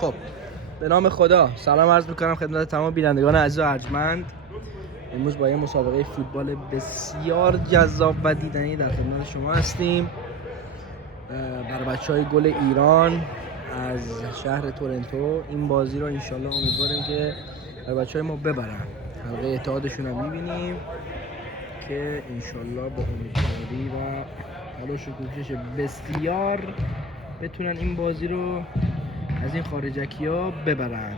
خب به نام خدا سلام عرض میکنم خدمت تمام بینندگان عزیز و ارجمند. امروز با یه مسابقه فوتبال بسیار جذاب و دیدنی در خدمت شما هستیم. برای بچهای گل ایران از شهر تورنتو این بازی رو انشالله امیدواریم که برای بچهای ما ببرن. حلقه اتحادشون رو میبینیم که انشالله با امیدواری و تلاش و کوشش بسیار بتونن این بازی رو از این خارجکی ها ببرن.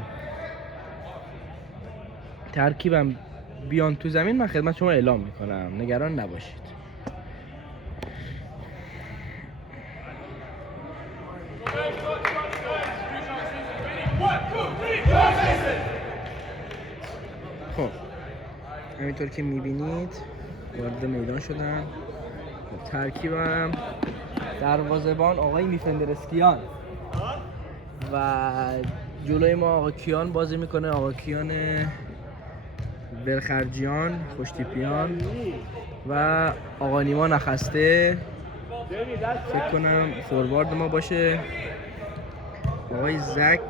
ترکیبم بیان تو زمین من خدمت شما اعلام میکنم، نگران نباشید. خب همینطور که میبینید وارد میدان شدن. ترکیبم دروازه‌بان آقای میفندرسکیان و جلوی ما آقا کیان بازی میکنه، آقا کیان ولخرجیان خوشتیپیان و آقا نیما نخسته فکر کنم فوروارد ما باشه، آقای زک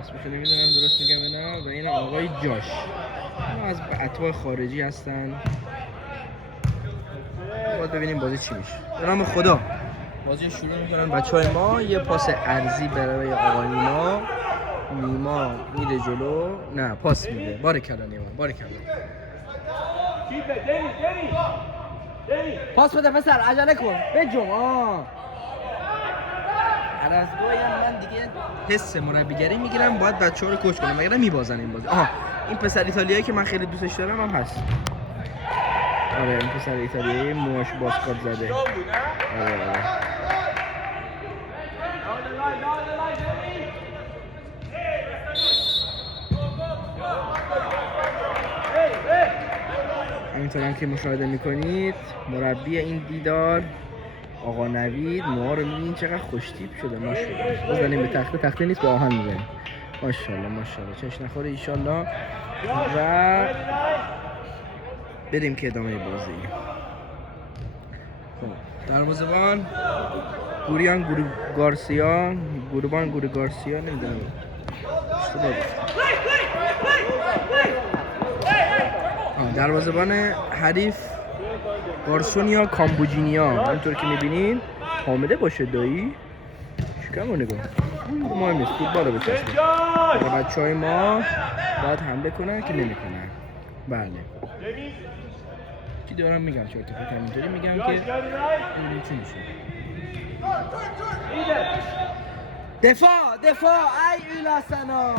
اسمشو نمیدونم درست میگم اینا، و این آقای جاش اینا از اتباع خارجی هستن. باید ببینیم بازی چی میشه. به نام خدا بازی شروع میکنن بچهای ما. یه پاس عرضی برای آقا نیما میره جلو، نه پاس میده، باریکلا نیما باریکلا پاس بده پسر عجله کن بجم. هر از گاهی من دیگه حس مربیگری میگیرم باید بچه‌ها رو کوچ کنم مگر میبازن این بازی. این پسر ایتالیایی که من خیلی دوستش دارم هم هست. آره این پسر ایتالیایی موهاش باسکات زده. آره. همینطور که مشاهده میکنید مربی این دیدار آقا نوید موها رو میبینید چقدر خوشتیپ شده ماشاءالله. بزنیم به تخته نیست به آهن میزنیم. ماشاءالله چش نخوره ایشالله و بریم که ادامه بازی. خب دروازه‌بان گوریان گارسیا نمیدونم اشتباه دروازه‌بان حریف گارسونیا کامبوجینیا. همونطور که میبینید حامله باشه دایی شکم رو نگاه مهم نیست فوتبال رو بچسبه. بچه های ما باید حمله کنن که نمیکنن. بله چی دارم میگم چرا که همینطوری میگم که ببینیم چی میشه. دفاع ای ایلاسنا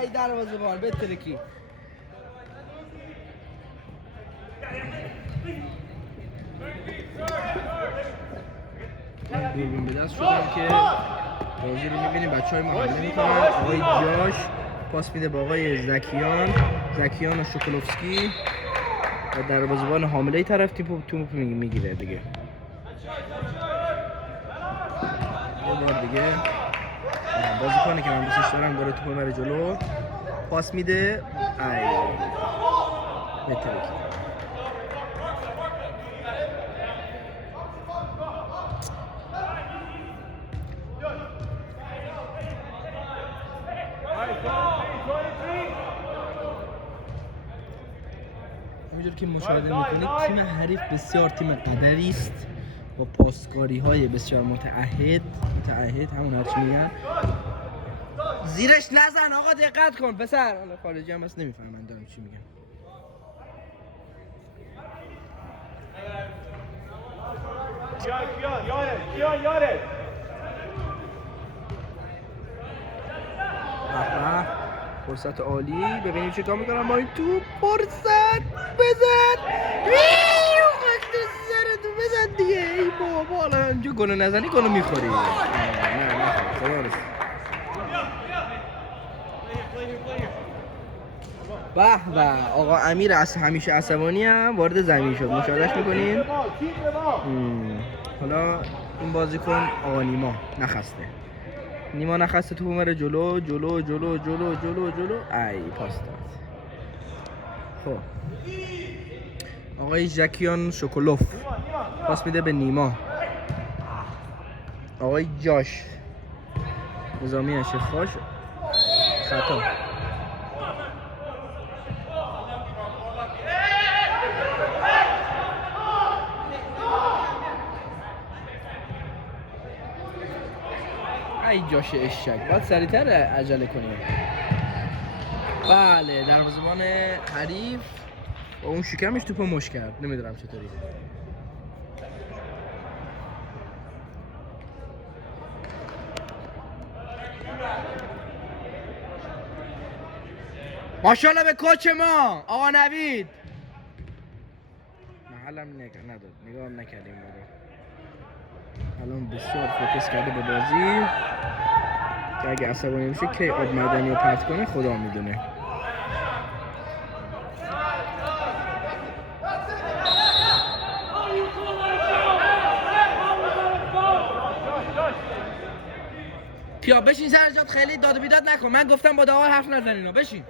ای دروازه‌بان بترکی. دوربین به دست شدم که بازی رو میبینیم بچه های محمله میکنن. آقای جاش پاس میده با آقای زکیان و شکلوفسکی و دروازه‌بان حامله طرف توپ میگیره دیگه. یه بار دیگه بازیکنی که من دوستش دارم داره توپ بره جلو پاس میده ای بترکی. همونجور که مشاهده میکنید تیم حریف بسیار تیم قدری است با پاسکاری های بسیار متعهد همون هرچی میگن. زیرش نزن آقا دقت کن پسر. حالا خارجی هم هست نمیفهمن دارم چی میگن. یاره فرصت عالی. ببینیم چه کار میکنم با این توپ. فرصت بزن تو بزن دیگه. ای بابا حالا اینجا گلو نزنی گلو میخوری. نه خدا رسید. به آقا امیر همیشه عصبانی هم وارد زمین شد مشاهدهش میکنین. حالا این بازیکن آقا نیما نخسته توپ میره جلو ای پاس داد. خب آقای ژکیان شکلوف پاس میده به نیما. آقای جاش نظامی شیخ خاش خطا. ای جاش اشک باید سریعتر عجله کنیم. بله دروازه‌بان حریف با اون شکمش توپو مش کرد. نمیدونم چطوری. ماشاءالله به کوچ ما آقا نوید. محلم نداد نگاه نکردیم ما رو. الان بسیار فوکس کرده به بازی که اگه عصبانی میشه کی آب معدنی رو پرت کنه خدا میدونه. کیا بشین سر جات، خیلی داد و بیداد نکن. من گفتم با داور حرف نزنینا. بشین.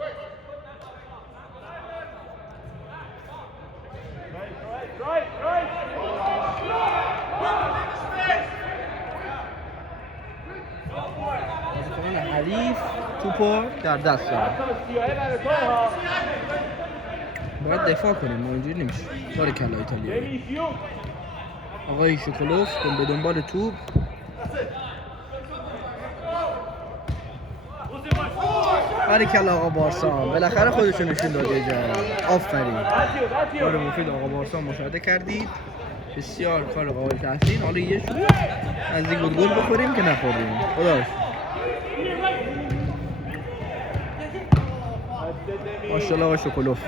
بازیکنان حریف توپو در دست دارن. باید دفاع کنیم، ما اینجوری نمیشه. باریکلا ایتالیایی. آقای شکلوف به دنبال توپ. باریکلا آقا بارسا بالاخره خودشون نشون داد یه جا. آفرین. کار مفید آقا بارسا مشاهده کردید. بسیار کار قابل تحسین. حالا یه شوت نزدیک بود گل بخوریم که نخوردیم. خداش. ماشاءالله آقا شکلوف.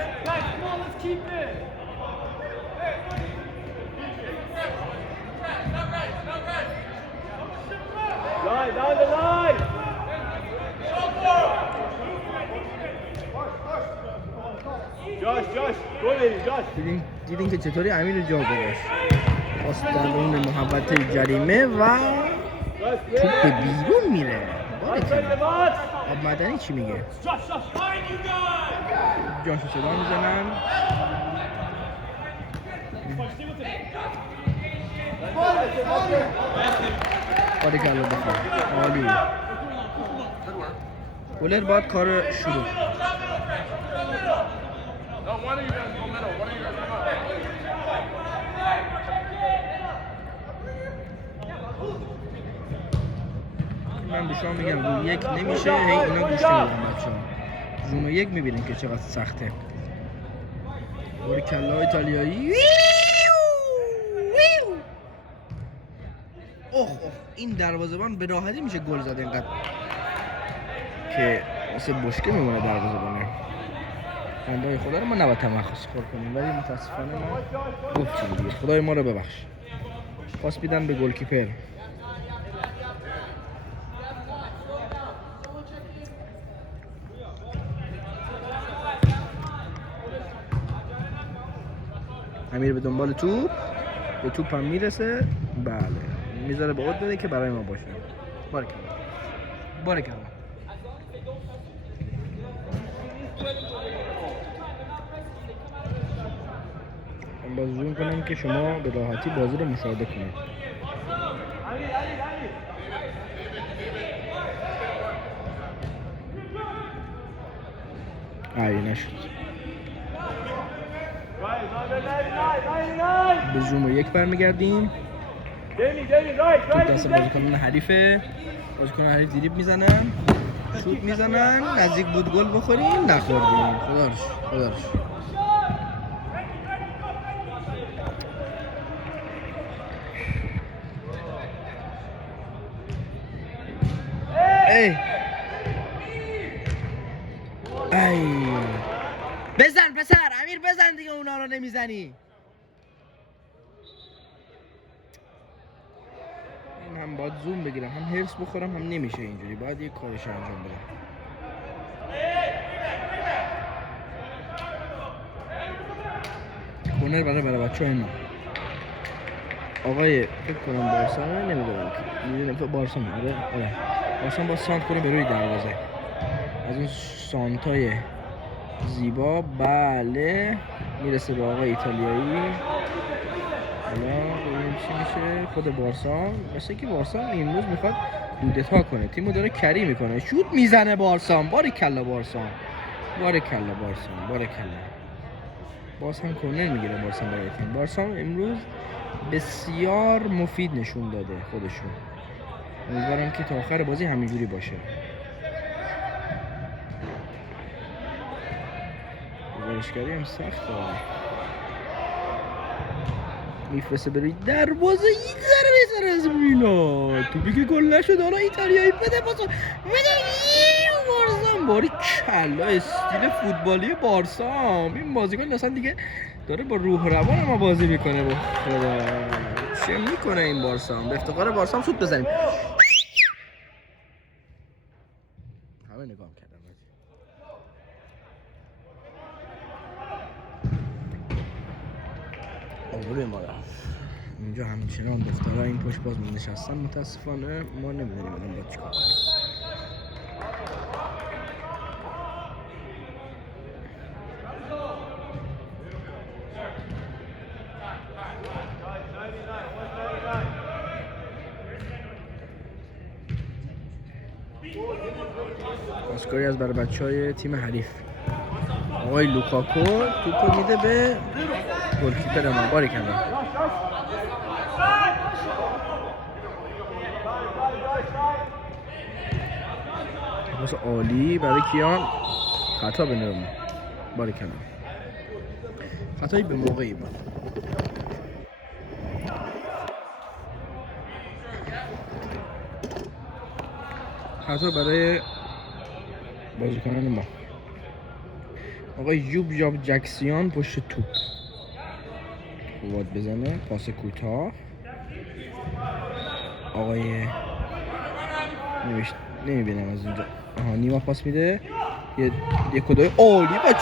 دیدین که چطوری امیر جا گذاشت. پاس در اون محبت جریمه و توپ بیرون میره. آب معدنی چی میگه؟ جاشو صدا میزنن. باریکلا بخور. عالی. گلر باید کار شروع. من به شما میگم رو یک نمیشه، هی اینا گوش نمیدن بچه‌ها. زوم یک میبینیم که چقدر سخته. باریکلا ایتالیایی. اوه این دروازه‌بان به راحتی میشه گل زد اینقدر که مثل بشکه میمونه دروازه‌بانه. بندای خدا رو ما نباید تمرکز کنیم ولی متاسفانه ما گفتیم دیگه. خدای ما رو ببخش. پاس میدن به گلکیپر. امیر به دنبال توپ، به توپ هم میرسه. بله میذاره به عود بده که برای ما باشه. باریکلا باریکلا. من باز زوم کنم که شما به راحتی بازی رو مشاهده کنید. نشد. به زوم یک برمیگردیم. توپ دست بازیکنان حریفه. بازیکنان حریف دریبل میزنن، شوت میزنن، نزدیک بود گل بخوریم، نخوردیم. خدا رو شکر. ای بزن پسر، امیر بزن دیگه، اونا رو نمیزنی. این هم باید زوم بگیرم، هم هرس بخورم، هم نمیشه اینجوری. باید یه کارش انجام بدم. کورنر برای بچه‌های ما. آقای فکر کنم بارسا، نمیدونم که میدونم بارسا آره بارسا با سانت کنه به روی دروازه از اون سانتای زیبا. بله میرسه به آقای ایتالیایی. حالا ببینیم چی میشه. خود بارسا مثل که بارسا این روز میخواد کودتا کنه، تیمو داره کری میکنه، شوت میزنه بارسا. باریکلا بارسا، باریکلا بارسا، باریکلا. باز هم کورنر میگیره بارسا برای تیم. بارسا امروز بسیار مفید نشون داده خودشون. امیدوارم که تا آخر بازی همینجوری باشه. گزارشگری هم سخته، میفرسته بروی دروازه. این ضربه سر از میلان، توپی که گل نشد. حالا ایتالیایی بده پاسو، بده بارسا. باری کلا استیل فوتبالی بارسا. این بازیکن اصلا دیگه داره با روح روان ما بازی میکنه. با خدا چه میکنه این بارسا. به افتخار بارسا هم سوت بزنیم. همه نگاه کردم. آوره ما اینجا همچنان دخترها این پشت باز نشستن. متاسفانه ما نمیدونیم الان باید چیکار کنیم. پاسکاری از برای بچهای تیم حریف. آقای لوکاکو توپو میده به گلکیپر ما. باریکلا. پاس عالی برای کیان. خطا به نرما. باریکلا. خطایی به موقعی بود. خطا برای بازیکنان ما. آقای یوب جاب جکسیان پشت توپ باید بزنه. پاس کوتاه. آقای نمیبینم از اینجا. آها نیما پاس میده. یه کدای عالی و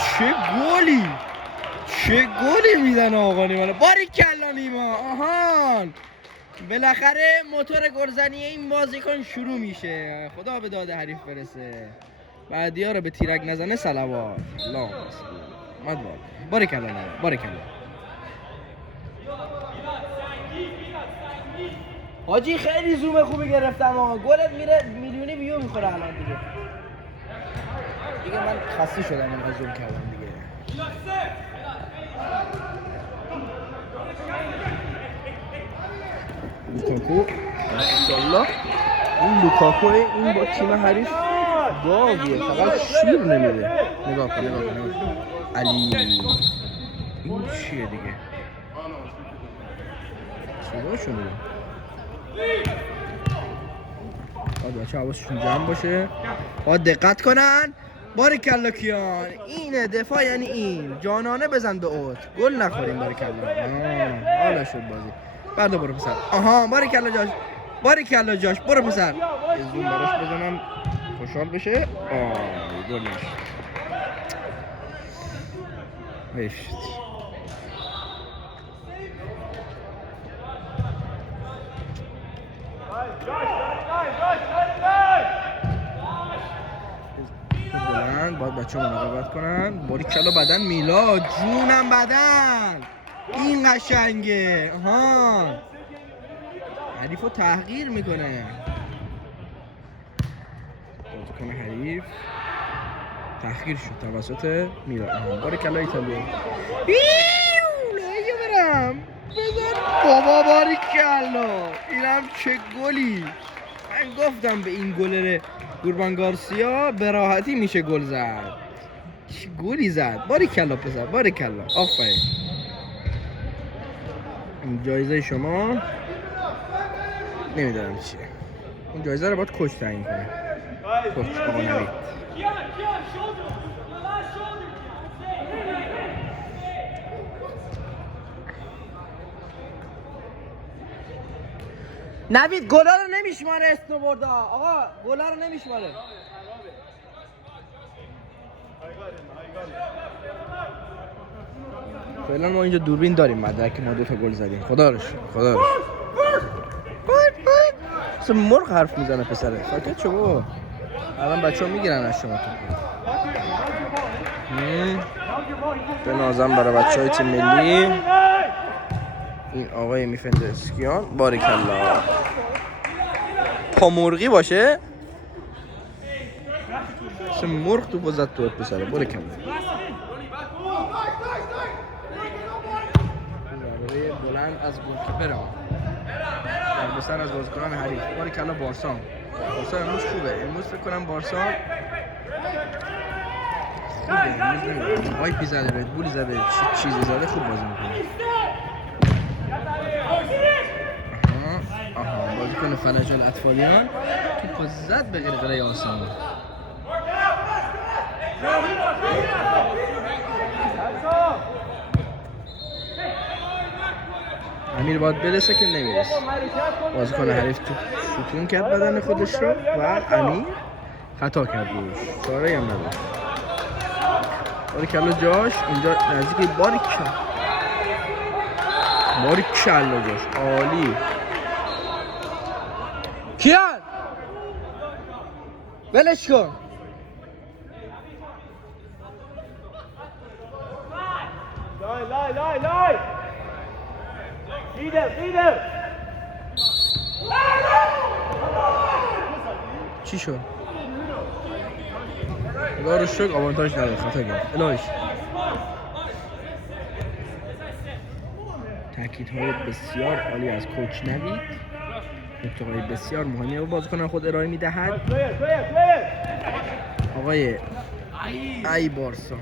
چه گلی میزنه آقا نیما. باریکلا نیما. آهان بالاخره موتور گلزنی این بازیکن شروع میشه. خدا به داد حریف برسه. بعدیا رو به تیرک نزنه. صلوات الله مدوار. باریکلا نیما. باریکلا. حاجی خیلی زوم خوبی گرفتم ها. گلت میره میلیونی ویو میخوره الان دیگه من خسته شدم اینقدر زوم کردم دیگه. لوکاکو ماشاءالله. این لوکاکو این با تیم حریف گاویه، فقط شیر نمیده. نگاه کن علی. این چیه دیگه؟ صدا شده. باید بچه حواسشون جمع باشه. باید دقت کنن. باریکلا کیان. اینه دفاع، یعنی این جانانه بزن به اوت. گل نخوریم. باریکلا. حالا شد بازی. بعد برو پسر. آها باریکلا جاش برو پسر. زوم براش بزنم خوشحال بشه. گل نشد. بشت. باید بچه ها مراقبت کنن. باریکلا بدن میلاد. جونم بدن. این قشنگه. حریف رو تحقیر میکنه. بازیکن حریف تحقیر شد توسط میلاد. باریکلا ایتالیا. نگه برم بزن بابا. باریکلا. اینم چه گلی. من گفتم به این گلر قربان گارسیا به راحتی میشه گل زد. چه گلی زد. باریکلا پسر. باریکلا. آفرین. این جایزه شما نمیدونم چیه. اون جایزه رو باید کوچ تعیین کنه. کوچ آقا نوید. نوید گلا رو نمیشماره. اسنوبوردا آقا گلا رو نمیشماره. فعلا ما اینجا دوربین داریم. مدرک ما 2 تا گل زدیم. خدا رو شکر. اصلا مرغ حرف میزنه پسره. ساکت شو بابا. الان بچه‌ها میگیرن از شما تو. به نازم برای بچه‌های تیم ملی. این آقای میفندسکیان. باریکلا. پا مرغی باشه چه مرغ تو بزد تو پسره باره کم ضربه بلند از گولکیپر ها در بسر از بازیکنان حریف باره کلا بارسا امروز خوبه امروز فکر کنم بارسا خوبه امروز نمیدونم وایپی زده ردبولی زده چیزی زده خوب بازی میکنه آها بازیکن فلج الاطفالیان توپ زد به قرقره آسمان امیر باید برسه که نمیرسه بازیکن حریف تو ستون کرد بدن خودش رو و امیر خطا کرد روش چاره‌ای هم نداشت باریکلا جاش اینجا نزدیک باریکلا جاش عالی کیان ولش کن لای لیدر چی شد؟ خدا رو شکر آوانتاژ نداره خطا کرد الهش تاکیدهای بسیار عالی از کوچ نوید نکته‌های بسیار مهمی رو بازیکن خود ارائه میدهد آقای ای بارسا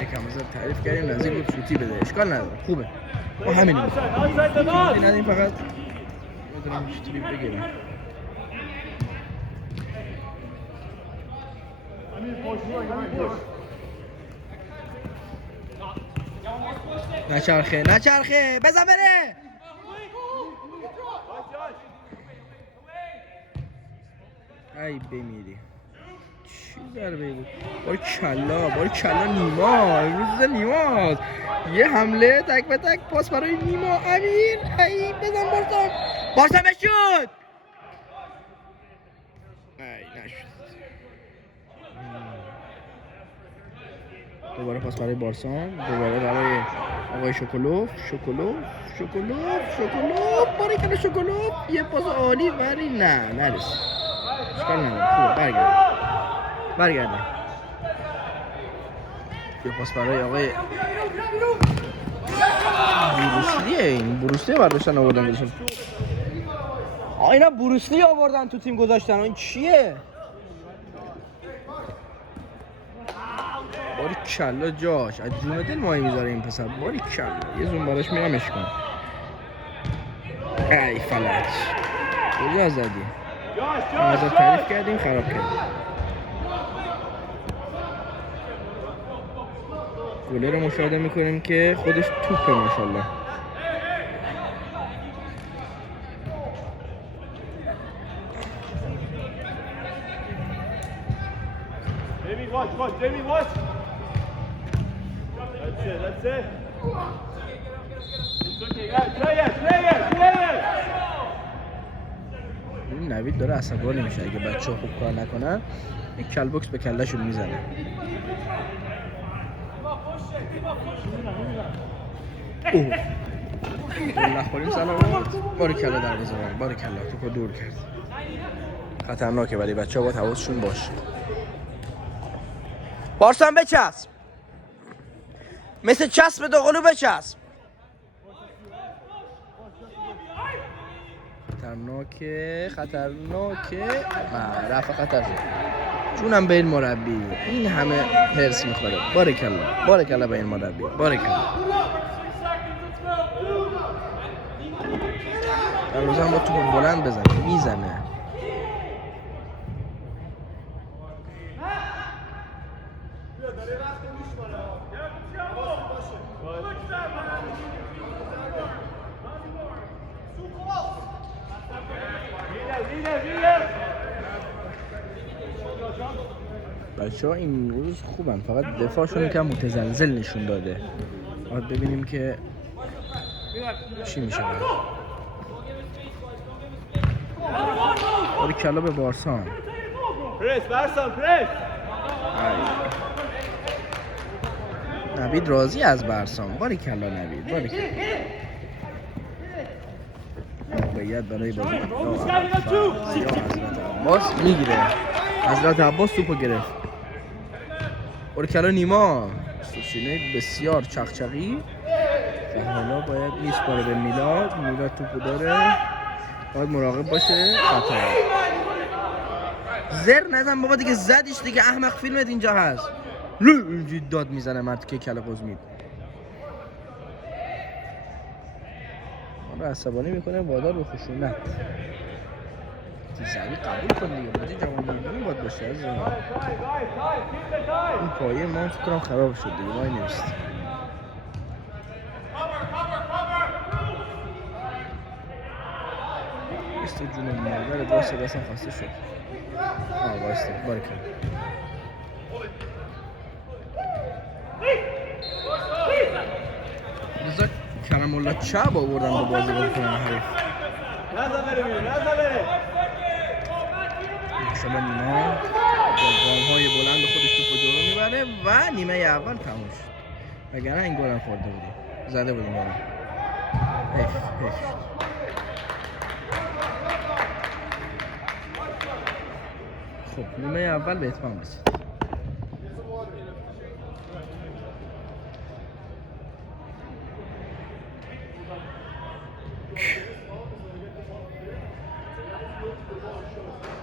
یکم ازت تعریف کردیم نزدیک بود سوتی بده اشکال نداره خوبه ما همینیم سوتی ندیم فقط میدونم چطوری بگیرم نچرخه بزن بره ای بمیری چی ضربه بود باری کلا نیما یه حمله تک به تک پاس برای نیما امیر ای بزن بارسا بشود ای نشد دوباره پاس برای بارسا دوباره برای آقای شکلوف باری کنه شکلوف یه پاس عالی ولی نرسید اشکال نداره خوبه برگرده یه پاس برای آقای بروسلیه برداشتن آوردن گذاشتن اینا بروسلی آوردن تو تیم گذاشتن این چیه؟ باری کلا جاش از جون دل ماهی میذاره این پسر باری کلا یه زوم براش میرمش کن ای فلج کجا زدی؟ ازت تعریف کردیم خراب کردیم گله رو مشاهده میکنیم که خودش توپه ماشالله watch. That's it. It's okay. Play it. این نوید داره عصبانی میشه اگه بچه‌ها خوب کار نکنن این کل بوکس به کلهشون میزنه نخوریم سلامات باریکلا دروازه باریکلا توپو دور کرد خطرناکه ولی بچه‌ها باید حواسشون باشه بارسا هم بچسب مثل چسب دوقلو بچسب خطرناکه رفع خطر شد جونم به این مربی این همه حرص میخوره باریکلا به این مربی باریکلا در روزه هم با توپ بلند بزنه میزنه بچه‌ها این روز خوبن فقط دفاعشون یکم متزلزل نشون داده باید ببینیم که چی میشه باریکلا به بارسا پرس نوید راضی از بارسا باریکلا نوید باریکلا موقعیت برای بازی یا حضرت عباس میگیره. حضرت عباس توپو گرفت. اورکلا نیما سوسینه بسیار چقچقی و حالا باید میسپاره به میلاد. میلاد توپو داره، باید مراقب باشه. خطا. زر نزن بابا دیگه، زدیش دیگه، احمق فیلمت اینجا هست. اینجوری داد میزنه مرد که کله قزمید. ما رو عصبانی میکنه وادار به خشونت. تیزایی قبول کن دیگه، بازی جوان مردمی باید باشه از این پایه ما فکر کنم خراب شد دیگه، وای نیست. است جون مادر واسه دستم خسته شد. واسه بارکن بذار کرم الله چاب آوردن با بازی بکنن حریف. نزن بره میره، نزن بره. شما نیما با گام‌های بلند خودش توپو جلو میبره و نیمه اول تموم شد. وگرنه این گل هم خورده بودیم، زده بودیم یعنی. حیف. خب نیمه اول به اتمام رسید.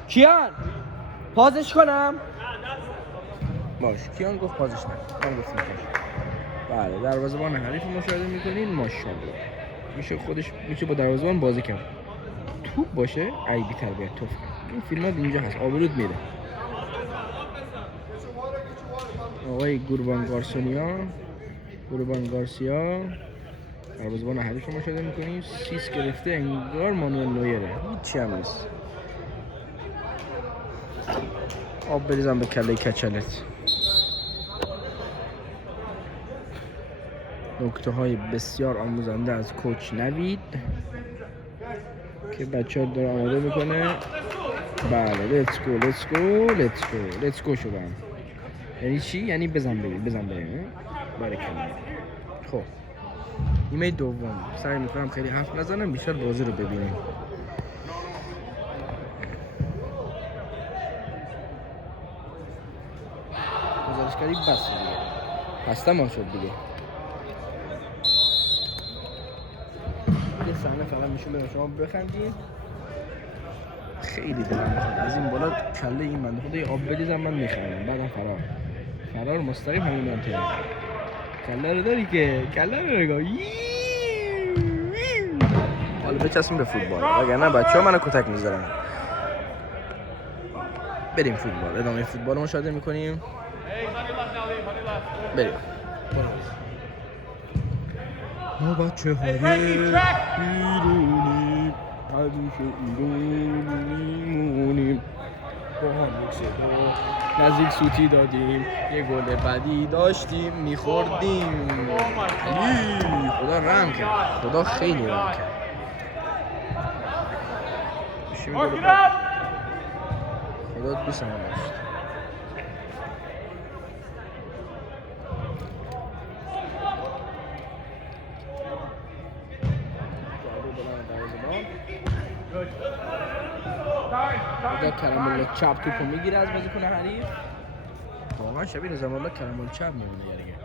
کیان پازش کنم؟ باش. کیان گفت پازش نه. من گفتم پاز. بله دروازه‌بان حریف مشاهده میکنین. ماشاءالله میشه با دروازه‌بان بازی کرد. توپ باشه ای بی تربیت توف. این فیلمات اینجا هست، آبرود میره. آقای گوربان گارسیا دروازه‌بان حریف مشاهده میکنین. سیس گرفته انگار مانوئل نویره، هیچی هم نیست. آب بریزم به کله کچلت. نکته های بسیار آموزنده از کوچ نوید که بچه ها داره آماده میکنه. بله لیتس گو شدن. یعنی چی؟ یعنی بزن بریم. برکلا. خب نیمه دوم سعی میکنم خیلی حرف نزنم، بیشتر بازی رو ببینیم. گزارشگری بس دیگه، پس تمام شد دیگه. یه صحنه فقط میشون به شما بخندید. خیلی دلم میخواد از این بالا کله این بنده خدا یه آب بریزم، من میخندم. بعدم فرار مستقیم همین منطقه. کله رو داری که کله رو نگاه. حالا بچسبیم به فوتبال وگرنه بچه‌ها منو کتک میذارن. بریم فوتبال، ادامه فوتبال رو مشاهده میکنیم. بریم. ما بچه های ایرونی همیشه ایرونی میمونیم. با هم یک صدا نزدیک سوتی دادیم، یه گل بعدی داشتیم میخوردیم. خدا رحم کرد، خدا خیلی رحم کرد. خدا دوست هم داشت. خدا کرم الله چپ توپو میگیره از بازیکن حریف. واقعا شبیه نظام الله کرم الله چپ میمونه دیگه.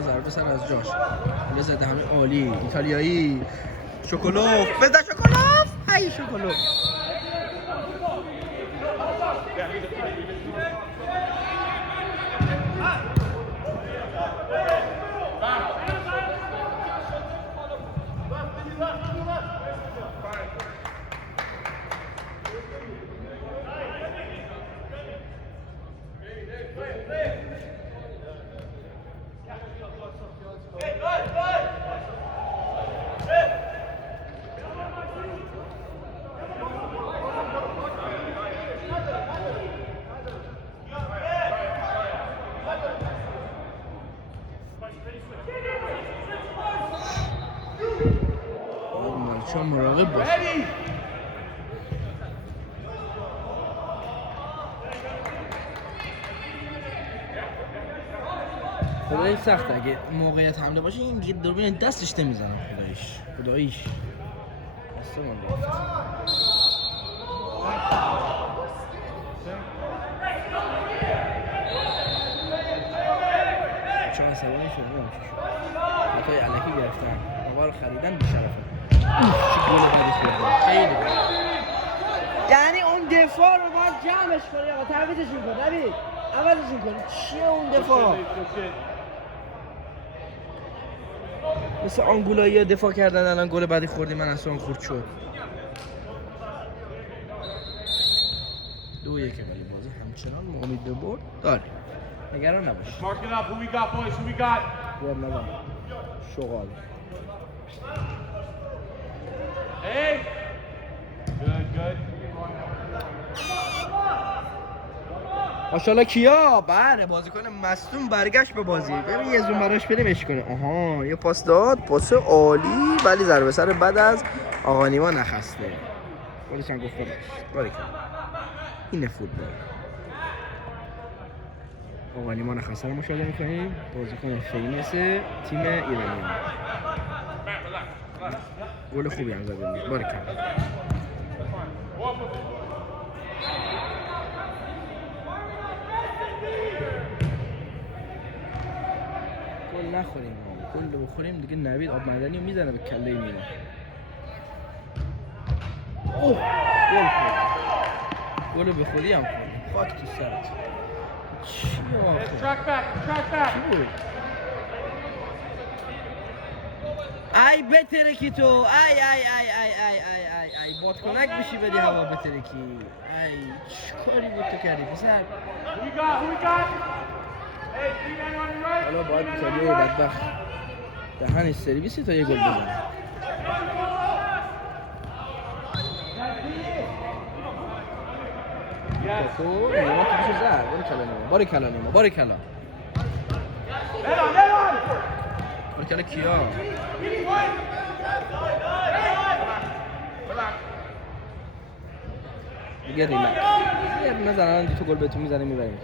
ضربه سر از جاش یه زده همه عالی ایتالیایی. شکلوف بزن شکلوف. ای شکلوف. بچه ها مراقب باش. خداییش سخته اگه موقعیت حمله باشه این دیگه دوربین دستش نمیزنم. خداییش دسته من رفت. چون عصبانی شده خطای علکی گرفتن هوا رو خریدن بیشرفه. چه گل بدی خورده، خیلی گل. یعنی اون دفاع رو باید جمعش کنی آقا، تعویضشون کن نبید، عوضشون کن. چیه اون دفاع؟ مثل آنگولایی ها دفاع کردن الان گل بعدی خوردی من اصلا خورد شد. 2-1 ولی بازی همچنان ما امید به برد داریم. نگران نباش. بیاد نگم شغال. ماشاءالله کیا بله بازیکن مصدوم برگشت به بازی. ببین یه زوم براش بدیمش کنه. آها یه پاس داد، پاس عالی، ولی ضربه سر بعد از آقا نیما نخسته. خودش هم گفت باریک اینه فوتبال. آقا نیما نخسته رو مشاهده می‌کنیم. بازیکن فیمس تیم ایرانی. گل خوبی هم زده. باریک گل نخوریم، گل بخوریم دیگه نوید آب معدنی رو میزنه به کله میره. اوه گل خورد. گل به خودی هم خورد. خاک تو سرت. چیه آخه؟ چی بود؟ ای بترکی تو، ای بادکنک بشی بدی هوا بترکی. ای چیکاری بود تو کردی پسر؟ حالا باید ایتالیای بدبخت دهن سرویسی تا یه گل بزنه. تو نیما تو بشه زد. باری کلا نیما باری کلا کیا دیگه ریلکس. یه نزنن دو تا گل بهتون میزنه میبریم.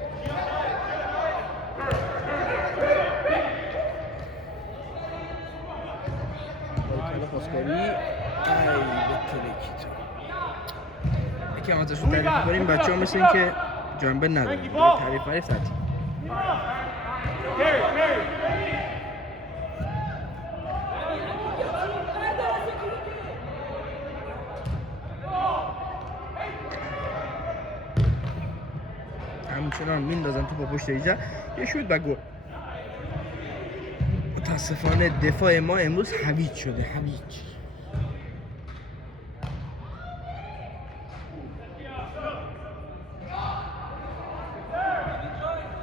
پاسکاری ای بترکی تو یکی هم ازشون تعریف کنیم. بچه ها مثل این که جنبه ندارن تعریف تعطیل. همچنان میندازن تو با پشت ایجا یه شوت و گل. متاسفانه دفاع ما امروز هویج شده. هویج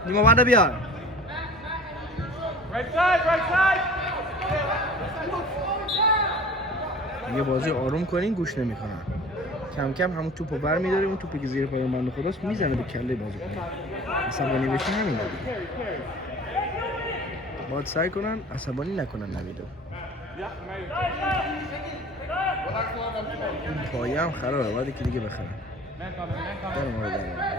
نیما بعد بیار. یه بازی آروم کنین گوش نمیکنن. کم کم همون توپو برمی‌داره. اون توپی که زیر پای بنده خداست میزنه به کله بازیکن. عصبانی بشین همین دیگه. باید سعی کنن عصبانی نکنن نویدو. این پایه هم خرابه باید یکی دیگه بخرن. برم آره دارم.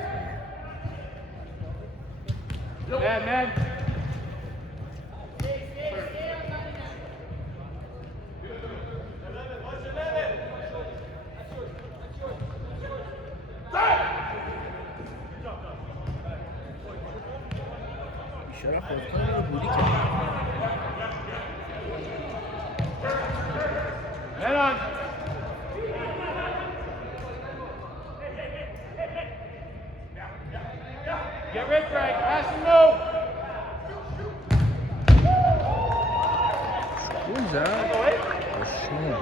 شرف بازیکن رو بودی کرد. Get rid, Frank. Pass and move. گل زد. شون.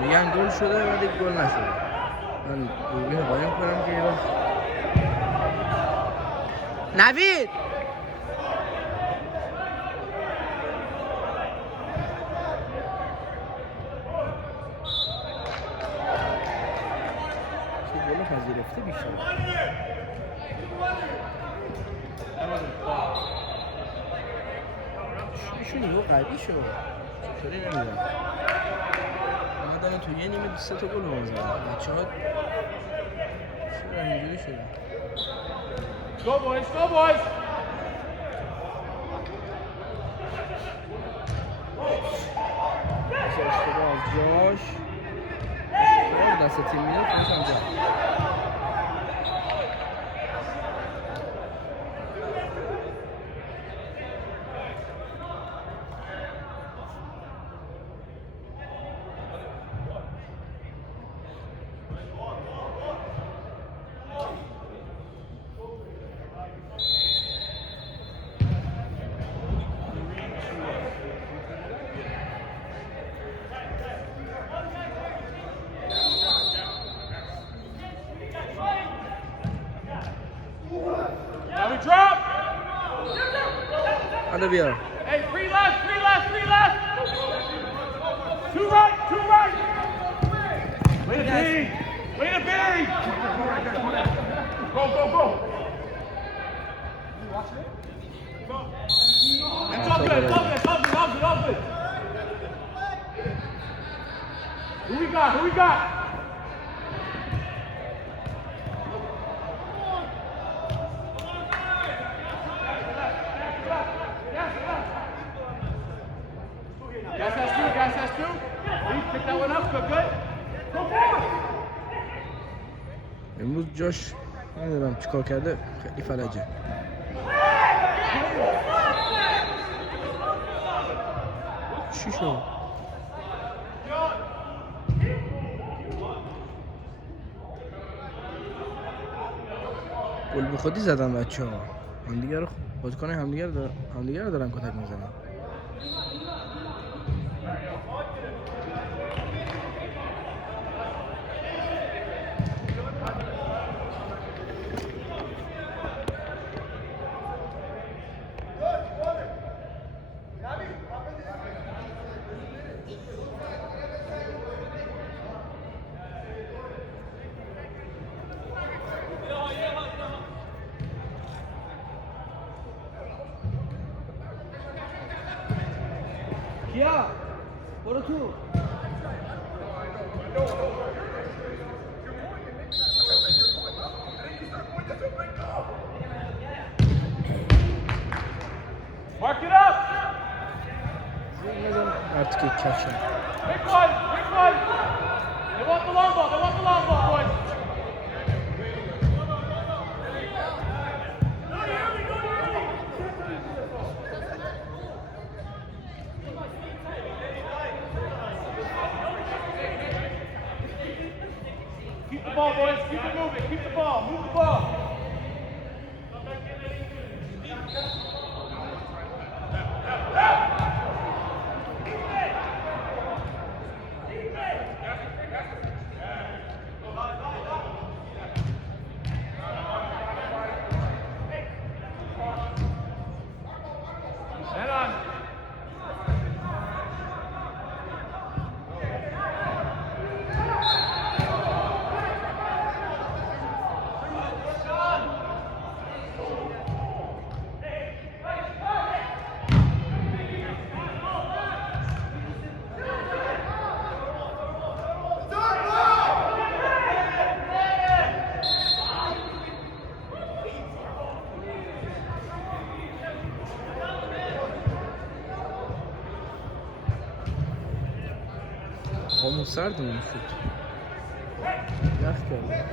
میگن گل شده ولی گل نشده. من دوربین قایم کنم که یه وقت نوید چه گل پذیرفت. گرفته بیشتر. شو نیمه قوی شو چطوری نمیدونم اومدن تو یه نیمه 3 تا گل هم زدن بچه ها چرا اینجوری شده Go boys, go boys. اشتباه از جاش اشتباه دست تیم میده خودش هم جا Now we drop. حالا بیا Hey, three left, three left, three left. Two right, two right. Way to be. Way to be. Go, go, go. It's all good, it's all good, it's all good, all good, all good. Who we got? Who we got? Gas has two, gas has two. Lee, pick that one up, good, good. Go forward. امروز جاش نمیدونم چیکار کرده خیلی فلجه چی شد؟ گل به خودی زدن بچه ها همدیگه رو بازیکن همدیگه رو دارن کتک میزنن کیا برو تو Mark it up. artık ilk kafşan Big one, big one. They want the long ball, they want the long ball, boys. Keep the ball, boys. Keep it moving. Keep the ball. Move the ball. Head on. همون سرد اون شد یخ کرده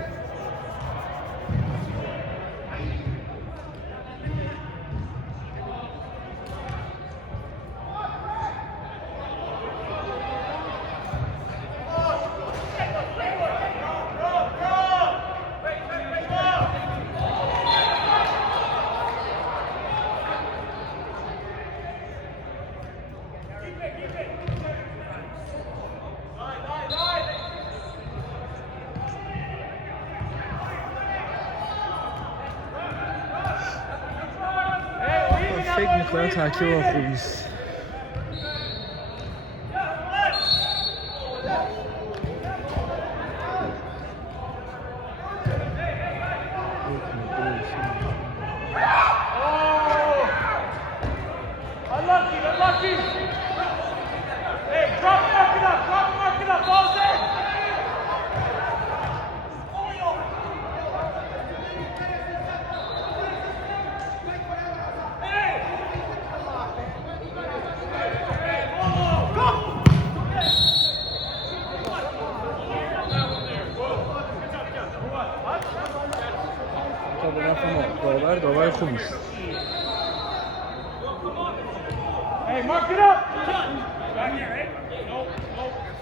فکر میکنم ترکیب هم خوب نیست حساب نفع ما. داور خوب نیست. Hey, mark it up! Back here, right? No,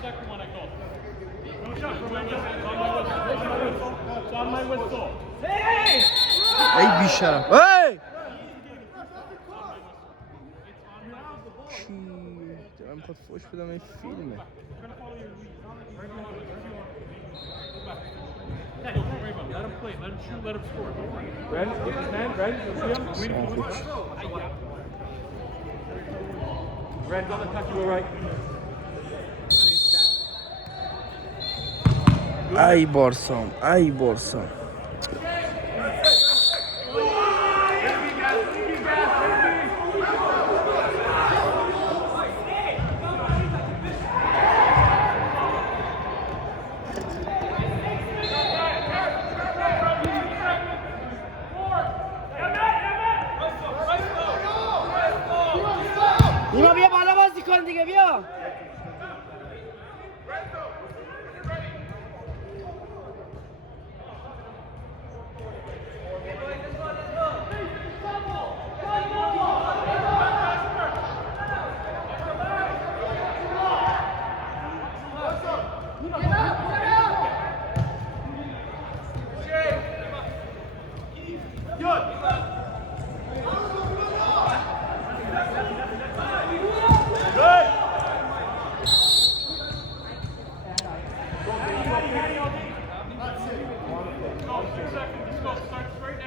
second one I called. No shot from my whistle. It's on my whistle. Hey! ای بیشرف. هی! چی؟ دارم میخواد فوش بدم این فیلمه. Let him play. Let him shoot. Let him score. Red, get his man. Red, you see him? Waiting for the Red, don't touch you right. ای بارسام. ای بارسام. نیما بیا بالا بازی کن دیگه بیا.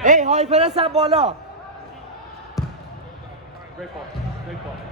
ای هایپر از بالا. Great ball. Great ball.